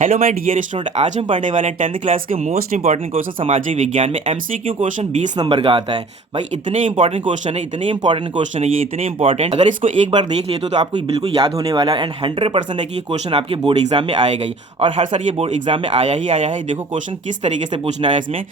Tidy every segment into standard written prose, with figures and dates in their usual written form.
Hello my dear student, आज हम पढ़ने वाले हैं 10th क्लास के मोस्ट इंपॉर्टेंट क्वेश्चन सामाजिक विज्ञान में। एमसीक्यू क्वेश्चन 20 नंबर का आता है। भाई इतने इंपॉर्टेंट क्वेश्चन है, इतने इंपॉर्टेंट क्वेश्चन है, ये इतने इंपॉर्टेंट, अगर इसको एक बार देख लिए तो आपको बिल्कुल याद होने वाला है। एंड 100% है कि ये क्वेश्चन आपके बोर्ड एग्जाम में आएगा ही, और हर साल ये बोर्ड एग्जाम में आया ही आया है। देखो क्वेश्चन किस तरीके से पूछना है इसमें,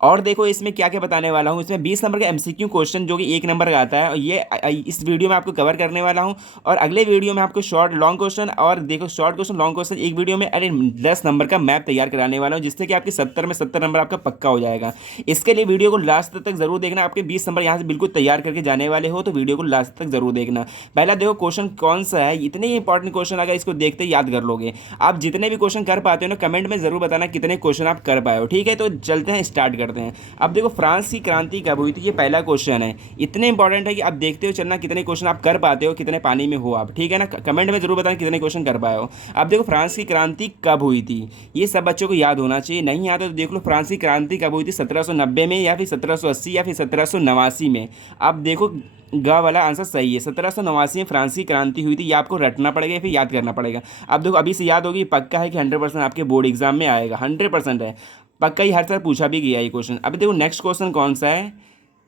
और देखो इसमें क्या क्या बताने वाला हूँ। इसमें 20 नंबर का एमसीक्यू क्वेश्चन जो कि 1 नंबर का आता है, और ये इस वीडियो में आपको कवर करने वाला हूँ। और अगले वीडियो में आपको शॉर्ट लॉन्ग क्वेश्चन, और देखो शॉर्ट क्वेश्चन लॉन्ग क्वेश्चन एक वीडियो में, अरे 10 नंबर का मैप तैयार कराने वाला हूँ, जिससे कि आपके 70 में 70 नंबर आपका पक्का हो जाएगा। इसके लिए वीडियो को लास्ट तक जरूर देखना। आपके 20 नंबर यहाँ से बिल्कुल तैयार करके जाने वाले हो, तो वीडियो को लास्ट तक जरूर देखना। पहला देखो क्वेश्चन कौन सा है, इतने इंपॉर्टेंट क्वेश्चन, अगर इसको देखते याद कर लोगे। आप जितने भी क्वेश्चन कर पाते हो ना, कमेंट में जरूर बताना कितने क्वेश्चन आप कर पाए हो। ठीक है, तो चलते हैं, स्टार्ट करते हैं। अब देखो फ्रांस की क्रांति कब हुई थी, ये पहला क्वेश्चन है। इतने इंपॉर्टेंट है कि आप देखते हो चलना कितने क्वेश्चन आप कर पाते हो, कितने पानी में हो आप। ठीक है ना, कमेंट में जरूर बताना कितने क्वेश्चन कर पाए हो। अब देखो फ्रांस की क्रांति कब हुई थी, ये सब बच्चों को याद होना चाहिए। नहीं आता तो देख लो, फ्रांस की क्रांति कब हुई थी, 1790 में, या फिर 1780, या फिर 1789 में। अब देखो ग वाला आंसर सही है, 1789 में फ्रांस की क्रांति हुई थी। ये आपको रटना पड़ेगा या फिर याद करना पड़ेगा। अब देखो अभी से याद होगी, पक्का है कि 100% आपके बोर्ड एग्जाम में आएगा, 100% है, पक्का ही, हर साल पूछा भी गया ये क्वेश्चन। अब देखो नेक्स्ट क्वेश्चन कौन सा है,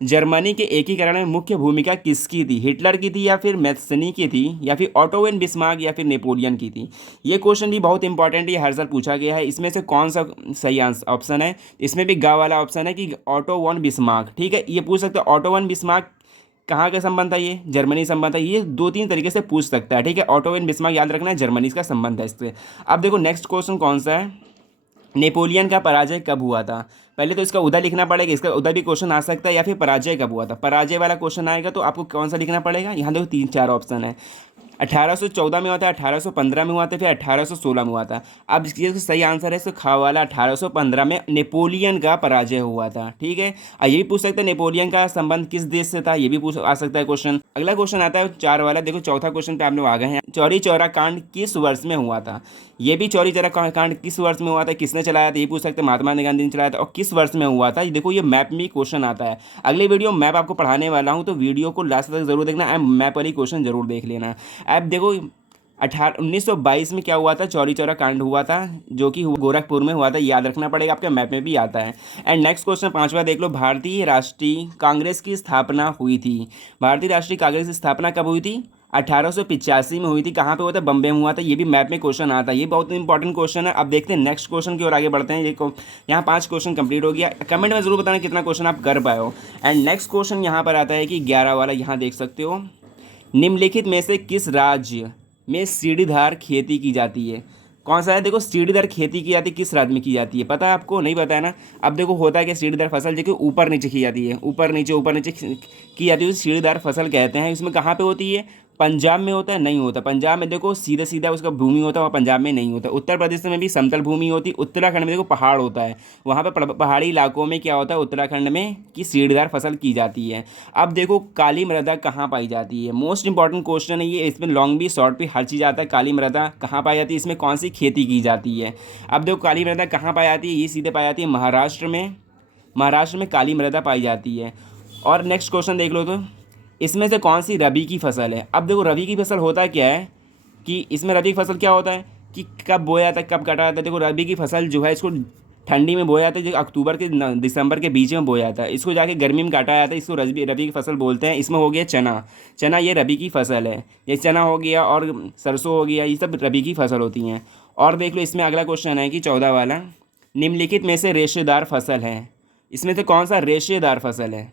जर्मनी के एकीकरण में मुख्य भूमिका किसकी थी, हिटलर की थी, या फिर मैथ्सनी की थी, या फिर ऑटो वन बिस्मार्क, या फिर नेपोलियन की थी। ये क्वेश्चन भी बहुत इंपॉर्टेंट है, ये हर साल पूछा गया है। इसमें से कौन सा सही आंसर ऑप्शन है, इसमें भी गा वाला ऑप्शन है कि ऑटो वन बिस्मार्क। ठीक है, ये पूछ सकते हो ऑटो वन बिस्मार्क कहाँ का संबंध था, ये जर्मनी संबंध है। ये 2-3 तरीके से पूछ सकता है। ठीक है, ऑटो वन बिस्मार्क याद रखना है, जर्मनी का संबंध है इससे। अब देखो नेक्स्ट क्वेश्चन कौन सा है, नेपोलियन का पराजय कब हुआ था। पहले तो इसका उदा लिखना पड़ेगा, इसका उदा भी क्वेश्चन आ सकता है, या फिर पराजय कब हुआ था। पराजय वाला क्वेश्चन आएगा तो आपको कौन सा लिखना पड़ेगा, यहाँ देखो 3-4 ऑप्शन है। 1814 में हुआ था, 1815 में हुआ था, फिर 1816 में हुआ था। अब इसकी जो सही आंसर है इसको खा वाला, 1815 में नेपोलियन का पराजय हुआ था। ठीक है, ये भी पूछ सकते हैं नेपोलियन का संबंध किस देश से था, ये भी पूछ आ सकता है क्वेश्चन। अगला क्वेश्चन आता है 4 वाला, देखो चौथा क्वेश्चन पे आप लोग आ गए हैं। चौरी चौरा कांड किस वर्ष में हुआ था, ये भी चौरी चौरा कांड किस वर्ष में हुआ था, किसने चलाया था, ये पूछ सकते हैं। महात्मा गांधी ने चलाया था, और किस वर्ष में हुआ था। ये देखो ये मैप में क्वेश्चन आता है। अगले वीडियो मैप आपको पढ़ाने वाला हूँ, तो वीडियो को लास्ट तक जरूर देखना, मैप वाली क्वेश्चन जरूर देख लेना। अब देखो 1922 में क्या हुआ था, चौरी चौरा कांड हुआ था, जो कि गोरखपुर में हुआ था, याद रखना पड़ेगा, आपके मैप में भी आता है। एंड नेक्स्ट क्वेश्चन 5वां देख लो, भारतीय राष्ट्रीय कांग्रेस की स्थापना हुई थी। भारतीय राष्ट्रीय कांग्रेस की स्थापना कब हुई थी, 1885 में हुई थी। कहाँ पे हुआ था, बम्बे में हुआ था। ये भी मैप में क्वेश्चन आता है, ये बहुत इंपॉर्टेंट क्वेश्चन है। अब देखते हैं नेक्स्ट क्वेश्चन की ओर आगे बढ़ते हैं। यहाँ 5 क्वेश्चन कंप्लीट हो गया। कमेंट में जरूर बताना कितना क्वेश्चन आप कर पाए हो। एंड नेक्स्ट क्वेश्चन यहाँ पर आता है कि 11 वाला, यहाँ देख सकते हो, निम्नलिखित में से किस राज्य में सीढ़ीदार खेती की जाती है। कौन सा है, देखो सीढ़ीदार खेती की जाती है किस राज्य में की जाती है, पता है आपको, नहीं पता है ना। अब देखो होता है कि सीढ़ीदार फसल जो कि ऊपर नीचे की जाती है, ऊपर नीचे की जाती है, सीढ़ीदार फसल कहते हैं। इसमें कहाँ पे होती है, पंजाब में होता है, नहीं होता। पंजाब में देखो सीधा सीधा उसका भूमि होता है, वहाँ पंजाब में नहीं होता। उत्तर प्रदेश में भी समतल भूमि होती है। उत्तराखंड में देखो पहाड़ होता है, वहाँ पर पहाड़ी इलाकों में क्या होता है, उत्तराखंड में कि सीढ़ीदार फसल की जाती है। अब देखो काली मृदा कहाँ पाई जाती है, मोस्ट इंपॉर्टेंट क्वेश्चन है ये। इसमें लॉन्ग भी शॉर्ट भी हर चीज़ आता है। काली मृदा कहाँ पाई जाती है, इसमें कौन सी खेती की जाती है। अब देखो काली मृदा कहाँ पाई जाती है, ये सीधे पाई जाती है महाराष्ट्र में। महाराष्ट्र में काली मृदा पाई जाती है। और नेक्स्ट क्वेश्चन देख लो, तो इसमें से कौन सी रबी की फसल है। अब देखो रबी की फसल होता क्या है, कि इसमें रबी की फसल क्या होता है कि कब बोया जाता है, कब काटा जाता है। देखो रबी की फसल जो है इसको ठंडी में बोया जाता है, जो अक्टूबर के दिसंबर के बीच में बोया जाता है। इसको जाके गर्मी में काटा जाता है, इसको रबी की फसल बोलते हैं। इसमें हो गया चना, चना ये रबी की फसल है, ये चना हो गया, और सरसों हो गया, ये सब रबी की फसल होती हैं। और देख लो इसमें अगला क्वेश्चन है कि 14 वाला, निम्नलिखित में से रेशेदार फसल है, इसमें से कौन सा रेशेदार फसल है,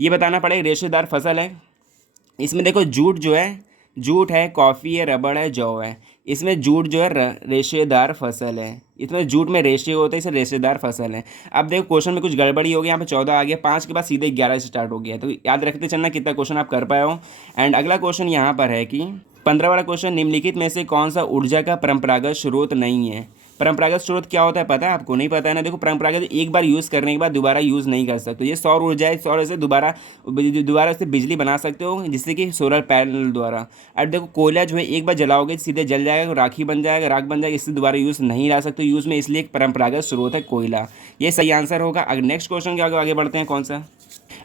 ये बताना पड़ेगा। रेशेदार फसल है, इसमें देखो जूट जो है, जूट है, कॉफ़ी है, रबड़ है, जौ है। इसमें जूट जो है रेशेदार फसल है, इसमें जूट में रेशे होते हैं, इसे रेशेदार फसल है। अब देखो क्वेश्चन में कुछ गड़बड़ी हो गई, यहाँ पे 14 आ गया, 5 के बाद सीधे 11 से स्टार्ट हो गया, तो याद रखते चलना कितना क्वेश्चन आप कर पाए हो। एंड अगला क्वेश्चन यहाँ पर है कि 15 वाला क्वेश्चन, निम्नलिखित में से कौन सा ऊर्जा का परंपरागत स्रोत नहीं है। परंपरागत स्रोत क्या होता है पता है आपको, नहीं पता है ना। देखो परंपरागत एक बार यूज़ करने के बाद दोबारा यूज़ नहीं कर सकते। ये सौर ऊर्जा है, सौर से दोबारा से बिजली बना सकते हो, जिससे कि सोलर पैनल द्वारा। अब देखो कोयला जो है एक बार जलाओगे सीधे जल जाएगा, राखी बन जाएगा, राख बन जाएगा, इससे दोबारा यूज़ नहीं ला सकते यूज़ में, इसलिए एक परंपरागत स्रोत है कोयला। ये सही आंसर होगा। अगर नेक्स्ट क्वेश्चन के आगे आगे बढ़ते हैं, कौन सा।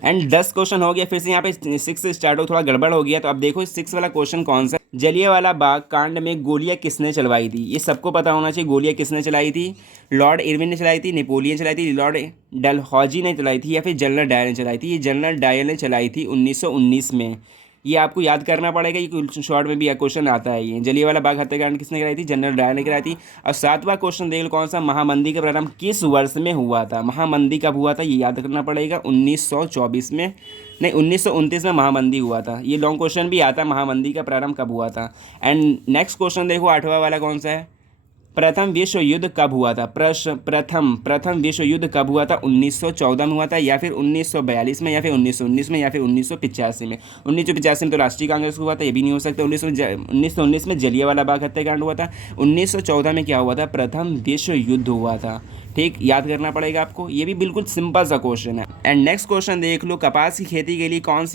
एंड 10 क्वेश्चन हो गया। फिर से यहाँ पे 6 से स्टार्ट हो, थोड़ा गड़बड़ हो गया। तो अब देखो 6 वाला क्वेश्चन कौन सा, जलियांवाला बाग कांड में गोलियां किसने चलवाई थी। ये सबको पता होना चाहिए, गोलियां किसने चलाई थी। लॉर्ड इरविन ने चलाई थी, नेपोलियन चलाई थी, लॉर्ड डलहौजी ने चलाई थी, या फिर जनरल डायर ने चलाई थी। ये जनरल डायर ने चलाई थी 1919 में। ये आपको याद करना पड़ेगा, ये शॉर्ट में भी क्वेश्चन आता है। ये जलियांवाला बाग हत्याकांड किसने कराई थी, जनरल डायर ने कराई थी। और 7वां क्वेश्चन देख लो कौन सा, महामंदी का प्रारंभ किस वर्ष में हुआ था। महामंदी कब हुआ था ये याद करना पड़ेगा, 1924 में, नहीं 1929 में महामंदी हुआ था। ये लॉन्ग क्वेश्चन भी आता है, महामंदी का प्रारंभ कब हुआ था। एंड नेक्स्ट क्वेश्चन देखो 8वां वाला कौन सा है, प्रथम विश्व युद्ध कब हुआ था। प्रथम विश्व युद्ध कब हुआ था, 1914 में हुआ था, या फिर 1942 में, या फिर 1919 में, या फिर 1985 में। 1985 में तो राष्ट्रीय कांग्रेस हुआ था, ये भी नहीं हो सकता। 1919 में जलियांवाला बाग हत्याकांड हुआ था। 1914 में क्या हुआ था, प्रथम विश्व युद्ध हुआ था। ठीक, याद करना पड़ेगा आपको, ये भी बिल्कुल सिंपल सा क्वेश्चन है। एंड नेक्स्ट क्वेश्चन देख लो, कपास की खेती के लिए कौन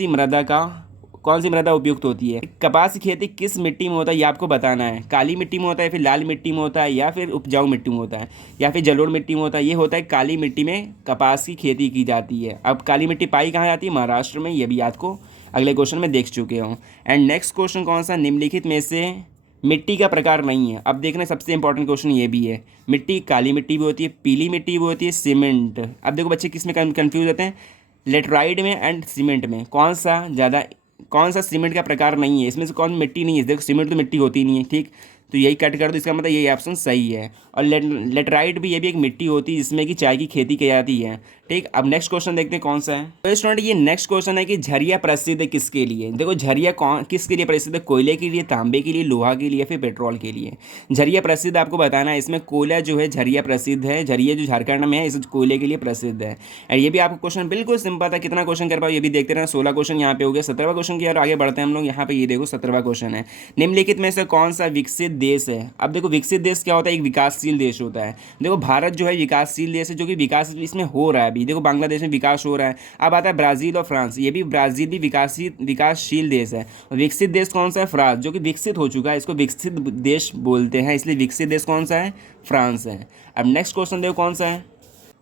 सी मृदा उपयुक्त होती है। कपास की खेती किस मिट्टी में होता है ये आपको बताना है। काली मिट्टी में होता है, फिर लाल मिट्टी में होता है, या फिर उपजाऊ मिट्टी में होता है, या फिर जलोढ़ मिट्टी में होता है। ये होता है काली मिट्टी में कपास की खेती की जाती है। अब काली मिट्टी पाई कहाँ जाती है, महाराष्ट्र में। ये भी आपको अगले क्वेश्चन में देख चुके हो। एंड नेक्स्ट क्वेश्चन कौन सा, निम्नलिखित में से मिट्टी का प्रकार नहीं है। अब देखना सबसे इंपॉर्टेंट क्वेश्चन ये भी है, मिट्टी काली मिट्टी भी होती है, पीली मिट्टी भी होती है, सीमेंट। अब देखो बच्चे किस में कन्फ्यूज होते हैं, लेटराइट में एंड सीमेंट में कौन सा सीमेंट का प्रकार नहीं है, इसमें से कौन मिट्टी नहीं है। देखो सीमेंट तो मिट्टी होती नहीं है, ठीक, तो यही कट कर दो, इसका मतलब यही ऑप्शन सही है। और लेटराइट भी, ये भी एक मिट्टी होती है जिसमें कि चाय की खेती की जाती है। ठीक, अब नेक्स्ट क्वेश्चन देखते हैं कौन सा है। तो स्टूडेंट ये नेक्स्ट क्वेश्चन है कि झरिया प्रसिद्ध है किसके लिए। देखो झरिया किसके लिए प्रसिद्ध है, कोयले के लिए, तांबे के लिए, लोहा के लिए, फिर पेट्रोल के लिए। झरिया प्रसिद्ध आपको बताना है, इसमें कोयला जो है झरिया प्रसिद्ध है। झरिया जो झारखंड में है इस कोयले के लिए प्रसिद्ध है। और ये भी आपको क्वेश्चन बिल्कुल सिंपल था, कितना क्वेश्चन कर पाओ ये भी देखते रहना। 16 क्वेश्चन यहाँ पे हो गया। 17वां क्वेश्चन की और आगे बढ़ते हैं हम लोग। यहाँ पे ये देखो 17वां क्वेश्चन है, निम्नलिखित में से कौन सा विकसित देश है। अब देखो विकसित देश क्या होता है, एक विकासशील देश होता है। देखो भारत जो है विकासशील देश है, जो कि विकास इसमें हो रहा है अभी। देखो बांग्लादेश में विकास हो रहा है। अब आता है ब्राज़ील और फ्रांस, ये भी ब्राज़ील भी विकासशील देश है। विकसित देश कौन सा है, फ्रांस, जो कि विकसित हो चुका है, इसको विकसित देश बोलते हैं, इसलिए विकसित देश कौन सा है, फ्रांस है। अब नेक्स्ट क्वेश्चन देखो कौन सा है।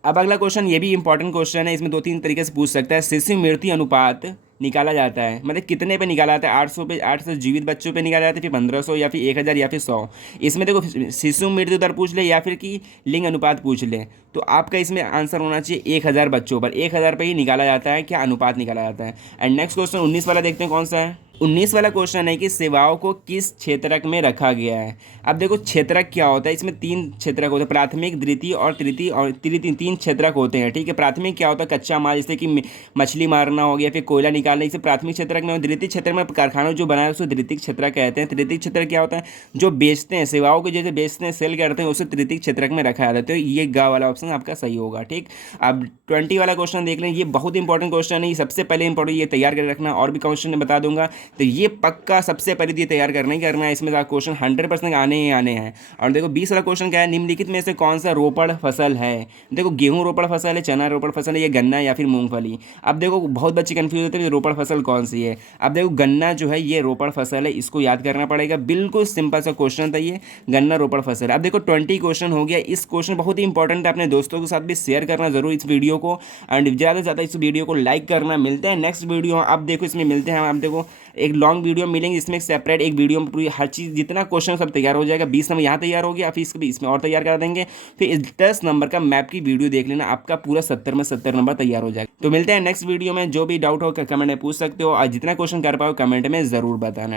अब अगला क्वेश्चन ये भी इंपॉर्टेंट क्वेश्चन है, इसमें 2-3 तरीके से पूछ सकता है। शिशु मृत्यु अनुपात निकाला जाता है, मतलब कितने पे निकाला जाता है, 800 पे, 800 जीवित बच्चों पे निकाला जाता है, फिर 1500 या फिर 1000 या फिर 100। इसमें देखो शिशु मृत्यु दर पूछ ले या फिर कि लिंग अनुपात पूछ ले, तो आपका इसमें आंसर होना चाहिए 1000 बच्चों पर। 1000 पे ही निकाला जाता है, क्या अनुपात निकाला जाता है। एंड नेक्स्ट क्वेश्चन 19 वाला देखते हैं कौन सा है। 19 वाला क्वेश्चन है कि सेवाओं को किस क्षेत्रक में रखा गया है। अब देखो क्षेत्रक क्या होता है, इसमें 3 क्षेत्रक होते हैं, प्राथमिक, द्वितीय और तृतीय, और 3 क्षेत्रक होते हैं। ठीक है, प्राथमिक क्या होता है, कच्चा माल, जैसे कि मछली मारना हो गया, फिर कोयला निकालना, इसे प्राथमिक क्षेत्रक में। द्वितीय क्षेत्र में कारखाना जो बनाया है उसको द्वितीय क्षेत्रक कहते हैं। तृतीय क्षेत्र क्या होता है, जो बेचते हैं, सेवाओं को जैसे बेचते हैं, सेल करते हैं, उसे तृतीय क्षेत्रक में रखा जाता है। तो ये गा वाला ऑप्शन आपका सही होगा। ठीक, अब 20 वाला क्वेश्चन देख लें, ये बहुत इंपॉर्टेंट क्वेश्चन है। ये सबसे पहले इंपॉर्टेंट, ये तैयार कर रखना, और भी क्वेश्चन बता दूंगा, तो ये पक्का सबसे पहले ये तैयार करना ही करना है। इसमें क्वेश्चन 100% आने ही आने हैं। और देखो 20 वाला क्वेश्चन क्या है, निम्नलिखित में से कौन सा रोपड़ फसल है। देखो गेहूं रोपड़ फसल है, चना रोपड़ फसल है, ये गन्ना या फिर मूंगफली। अब देखो बहुत बच्चे कंफ्यूज होते हैं रोपड़ फसल कौन सी है। अब देखो गन्ना जो है ये रोपड़ फसल है, इसको याद करना पड़ेगा। बिल्कुल सिंपल सा क्वेश्चन था ये, गन्ना रोपड़ फसल। अब देखो 20 क्वेश्चन हो गया। इस क्वेश्चन बहुत ही इंपॉर्टेंट है, अपने दोस्तों के साथ भी शेयर करना जरूर इस वीडियो को, एंड ज़्यादा से ज़्यादा इस वीडियो को लाइक करना। मिलते हैं नेक्स्ट वीडियो। अब देखो इसमें मिलते हैं, अब देखो एक लॉन्ग वीडियो मिलेंगे, इसमें सेपरेट एक वीडियो में पूरी हर चीज़ जितना क्वेश्चन सब तैयार हो जाएगा। 20 नंबर यहाँ तैयार हो गया, फिर इसमें और तैयार कर देंगे। फिर इस 10 नंबर का मैप की वीडियो देख लेना, आपका पूरा 70 में 70 नंबर तैयार हो जाएगा। तो मिलते हैं नेक्स्ट वीडियो में। जो भी डाउट हो कमेंट में पूछ सकते हो, और जितना क्वेश्चन कर पाओ कमेंट में ज़रूर बताना।